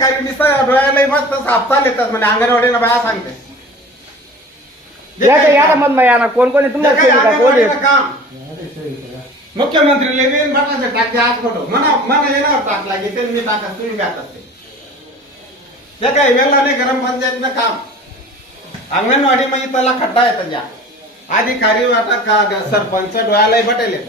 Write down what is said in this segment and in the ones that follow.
अधिकारी नुसतं डोळ्याला मस्त सापता येतात म्हणजे अंगणवाडीला बाया सांगते. जे का काही मत कोण कोण आहे? जे तुमच्या काही सेविका कोण अंगणवाडीला आहे काम. मुख्यमंत्री लेवीन म्हटलं टाकते आज फोटो म्हणा म्हणा येणार टाकला घेते मी टाका तुम्ही असते. जे काही वेळेला नाही गरम पंचायतनं काम. अंगणवाडी मग त्याला खड्डा आहे त्याच्या. अधिकारी आता का सरपंच डोळ्याला बटेल.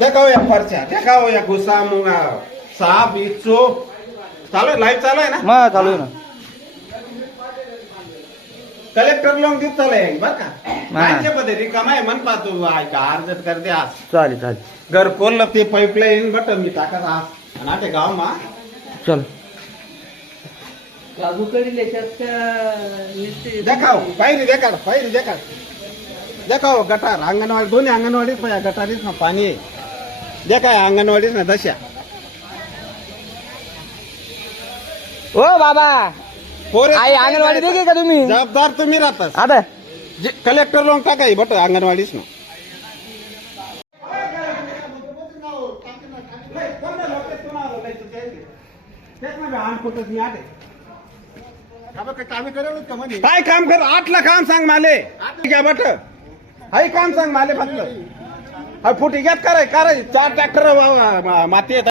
देखाव या फरच्या देखाव या घुसा मुंगा साप इचो चालू आहे लाईव्ह चालू आहे ना मग चालू आहे ना कलेक्टर लोक देत चालू आहे बर का. राज्य पद्धती कमाय म्हण पाहतो अर्ज कर दे आज चालेल चालेल घर कोल्लं ते पाईपलाईन बटन मी टाकत आज आणि आता गाव मा चल देखाव पायरी देखाड पायरी देखाड देखाव गटार अंगणवाडी दोन्ही अंगणवाडीच पण गटारीच ना पाणी आहे जे काय अंगणवाडीच ना दशा ओ बाबा पोरे आई अंगणवाडी देखील का तुम्ही जबाबदार तुम्ही राहतात आता जे कलेक्टर लोक टाकाय बट अंगणवाडीच ना काय काम कर आठला काम सांग माले घ्या बट हाय काम सांग माले फक्त हा फुटी घ्यात कराय कराय चार ट्रॅक्टर माती येत